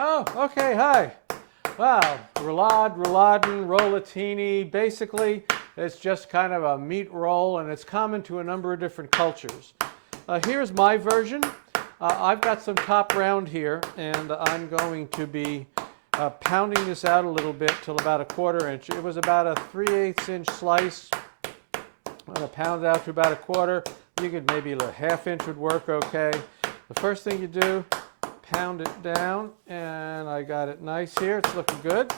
Oh, okay, hi. Wow, roulade, rouladen, rollatini. Basically, it's just kind of a meat roll, and it's common to a number of different cultures. Here's my version. I've got some top round here, and I'm going to be pounding this out a little bit till about a 1/4 inch. It was about a 3/8 inch slice. I'm going to pound it out to about a 1/4. You could maybe a 1/2 inch would work okay. The first thing you do, pound it down, and I got it nice here. It's looking good.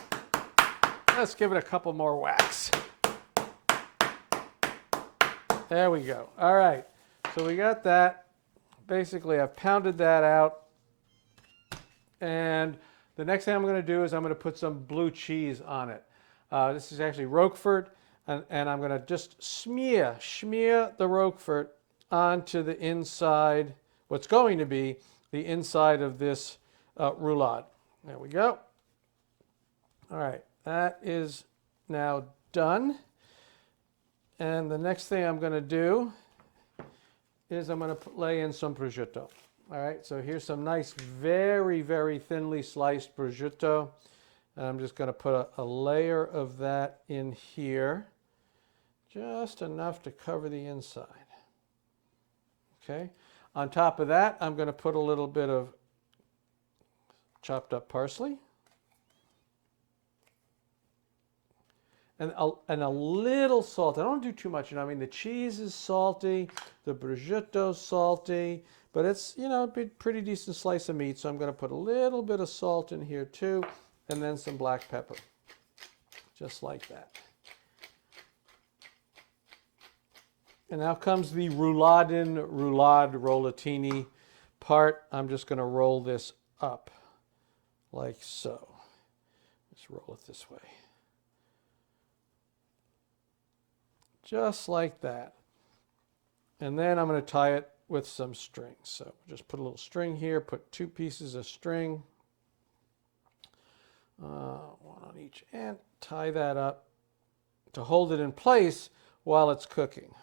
Let's give it a couple more whacks. There we go. All right, so we got that. Basically, I've pounded that out. And the next thing I'm going to do is I'm going to put some blue cheese on it. This is actually Roquefort, and I'm going to just smear the Roquefort onto the inside, what's going to be the inside of this roulade. There we go. All right, that is now done. And the next thing I'm going to do is I'm going to lay in some prosciutto. All right, so here's some nice, very, very thinly sliced prosciutto. And I'm just going to put a layer of that in here, just enough to cover the inside. Okay. On top of that, I'm going to put a little bit of chopped up parsley. And a little salt. I don't do too much. I mean, the cheese is salty, the prosciutto's salty, but it's, a pretty decent slice of meat. So I'm going to put a little bit of salt in here too, and then some black pepper, just like that. And now comes the roulade, rollatini part. I'm just going to roll this up like so. Let's roll it this way. Just like that. And then I'm going to tie it with some string. So just put a little string here, put 2 pieces of string, one on each end, tie that up to hold it in place while it's cooking.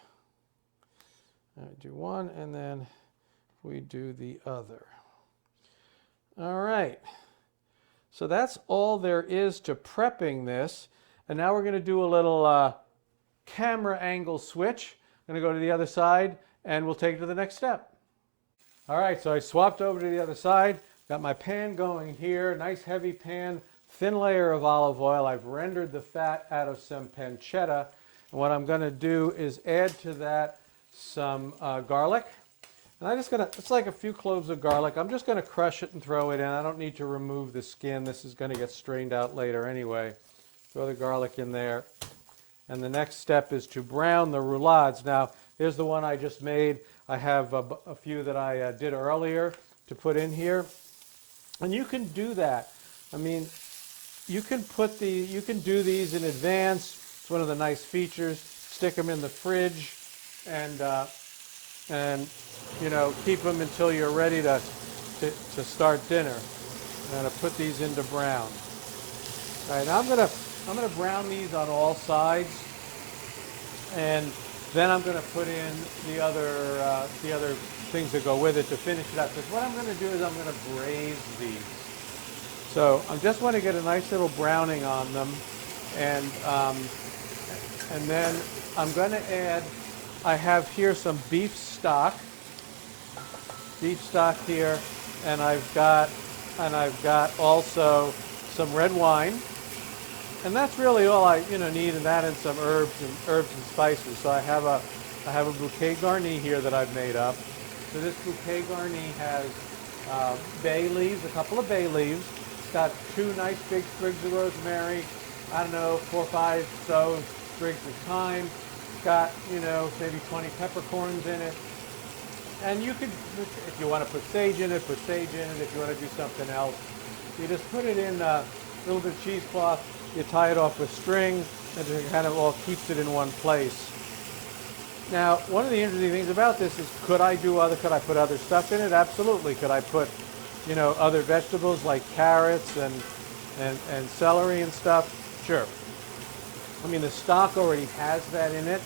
I do one, and then we do the other. All right. So that's all there is to prepping this. And now we're going to do a little camera angle switch. I'm going to go to the other side, and we'll take it to the next step. All right, so I swapped over to the other side. Got my pan going here, nice heavy pan, thin layer of olive oil. I've rendered the fat out of some pancetta. And what I'm going to do is add to that some garlic. And it's like a few cloves of garlic. I'm just going to crush it and throw it in. I don't need to remove the skin. This is going to get strained out later anyway. Throw the garlic in there. And the next step is to brown the roulades. Now, here's the one I just made. I have a few that I did earlier to put in here. And you can do that. I mean, you can do these in advance. It's one of the nice features. Stick them in the fridge and keep them until you're ready to start dinner. I'm going to put these into brown. All right, now I'm going to brown these on all sides, and then I'm going to put in the other things that go with it to finish it up. Because what I'm going to do is I'm going to braise these. So I just want to get a nice little browning on them, and then I'm going to add. I have here some beef stock here, and I've got also some red wine, and that's really all I need, and that and some herbs and spices. So I have a bouquet garni here that I've made up. So this bouquet garni has bay leaves, a couple of bay leaves. It's got 2 nice big sprigs of rosemary. I don't know, 4 or 5 so sprigs of thyme. Got maybe 20 peppercorns in it, and you could, if you want to put sage in it, put sage in it. If you want to do something else, you just put it in a little bit of cheesecloth. You tie it off with string, and it kind of all keeps it in one place. Now, one of the interesting things about this is, could I put other stuff in it? Absolutely. Could I put other vegetables like carrots and celery and stuff? Sure. I mean, the stock already has that in it.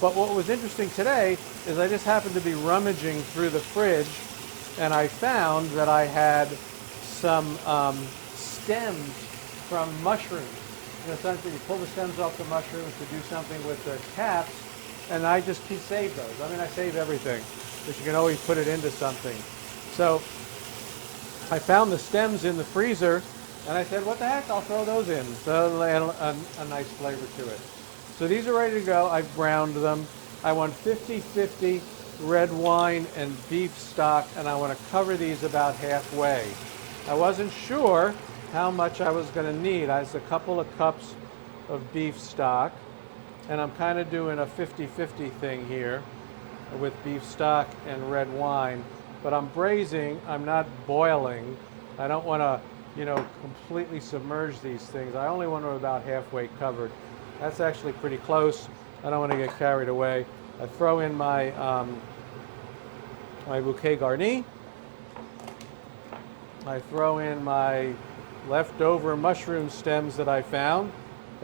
But what was interesting today is I just happened to be rummaging through the fridge, and I found that I had some stems from mushrooms. You know, sometimes you pull the stems off the mushrooms to do something with the caps, and I just save those. I mean, I save everything, but you can always put it into something. So I found the stems in the freezer, and I said, what the heck, I'll throw those in. So it'll add a nice flavor to it. So these are ready to go. I've browned them. I want 50-50 red wine and beef stock, and I want to cover these about halfway. I wasn't sure how much I was going to need. I have a couple of cups of beef stock, and I'm kind of doing a 50-50 thing here with beef stock and red wine. But I'm braising, I'm not boiling. I don't want to, you know, completely submerge these things. I only want them about halfway covered. That's actually pretty close. I don't want to get carried away. I throw in my my bouquet garni. I throw in my leftover mushroom stems that I found.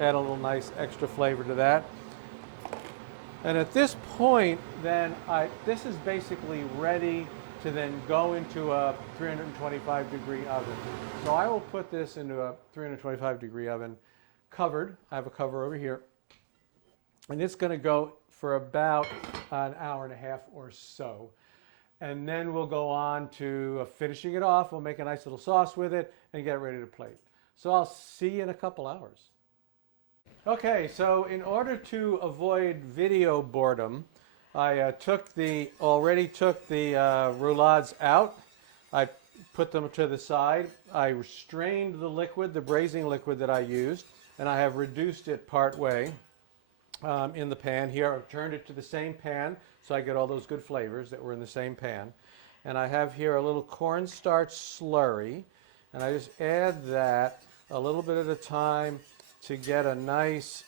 Add a little nice extra flavor to that. And at this point, then this is basically ready to then go into a 325 degree oven. So I will put this into a 325 degree oven covered. I have a cover over here. And it's going to go for about an hour and a half or so. And then we'll go on to finishing it off. We'll make a nice little sauce with it and get it ready to plate. So I'll see you in a couple hours. Okay, so in order to avoid video boredom, I already took the roulades out. I put them to the side. I strained the liquid, the braising liquid that I used, and I have reduced it part way in the pan. Here I've turned it to the same pan so I get all those good flavors that were in the same pan. And I have here a little cornstarch slurry, and I just add that a little bit at a time to get a nice,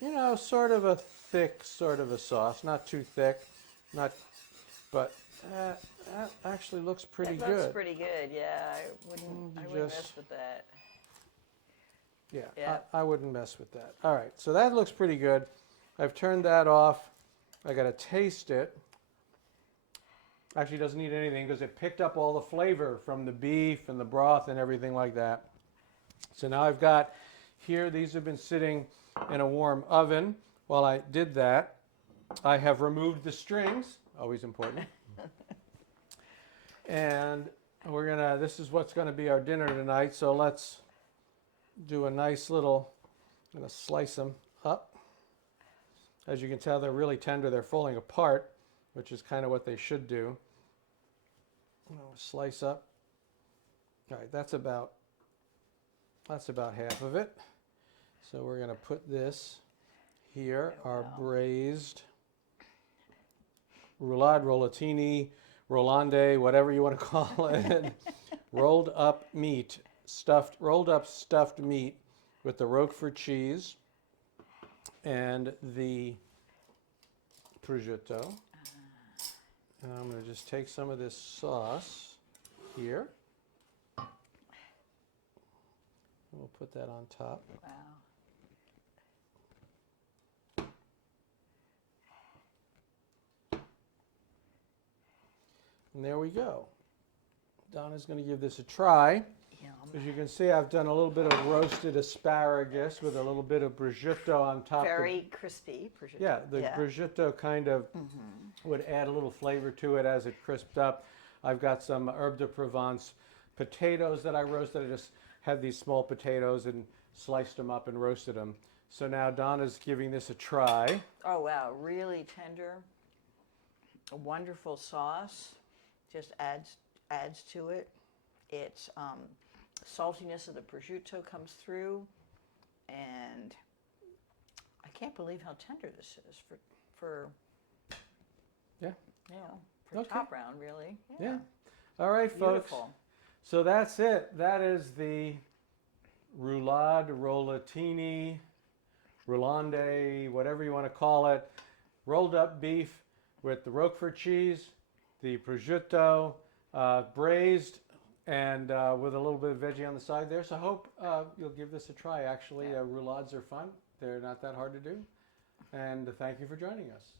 you know, sort of a thick sort of a sauce. Not too thick, but that actually looks pretty good. It looks pretty good, yeah. I wouldn't mess with that. Yeah, I wouldn't mess with that. All right, so that looks pretty good. I've turned that off. I got to taste it. Actually, it doesn't need anything because it picked up all the flavor from the beef and the broth and everything like that. So now I've got here, these have been sitting in a warm oven. While I did that, I have removed the strings, always important. And this is what's going to be our dinner tonight. So let's do a nice little, I'm going to slice them up. As you can tell, they're really tender. They're falling apart, which is kind of what they should do. Slice up. All right, that's about half of it. So we're going to put this here, our braised roulade, rollatini, rolande, whatever you want to call it, rolled up stuffed meat with the Roquefort cheese and the prosciutto. And I'm going to just take some of this sauce here. We'll put that on top. Wow. And there we go. Donna's going to give this a try. Yum. As you can see, I've done a little bit of roasted asparagus with a little bit of prosciutto on top. Very crispy prosciutto. Yeah, the prosciutto kind of would add a little flavor to it as it crisped up. I've got some herbe de Provence potatoes that I roasted. I just had these small potatoes and sliced them up and roasted them. So now Donna's giving this a try. Oh, wow, really tender. A wonderful sauce. Just adds to it. It's saltiness of the prosciutto comes through, and I can't believe how tender this is for top round, really. Yeah. All right, folks. Beautiful. So that's it. That is the roulade, rollatini, roulande, whatever you want to call it, rolled up beef with the Roquefort cheese, the prosciutto, braised, and with a little bit of veggie on the side there. So I hope you'll give this a try. Actually, roulades are fun. They're not that hard to do. And thank you for joining us.